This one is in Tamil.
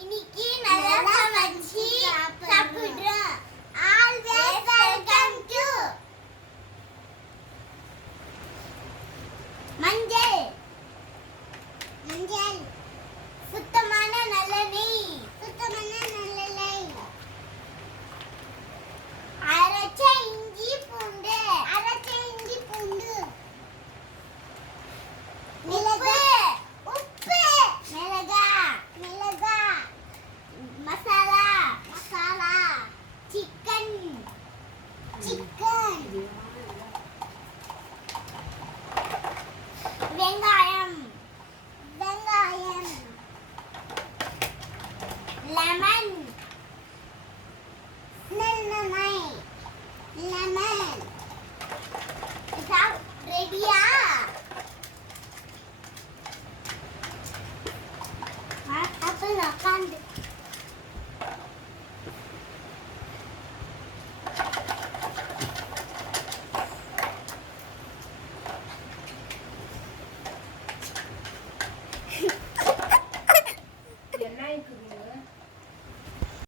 இன்னைக்கு நல்லா சமைச்சு சாப்பிடுறோம். ஆல்வேஸ் வெல்கம் டு மஞ்சள். மஞ்சள் சுத்தமான நல்லெண்ணெய். சுத்தமான நல்லெண்ணெய். அரைச்ச இஞ்சி பூண்டு. அரைச்ச இஞ்சி பூண்டு. மிளகு. உப்பு. மிளகா. மிளகா. மசாலா. மசாலா. சிக்கன். சிக்கன். வெங்காயம். வெங்காயம். லெமன். நல்லெண்ணெய். லெமன். ரெடியா? அப்ப உட்காந்து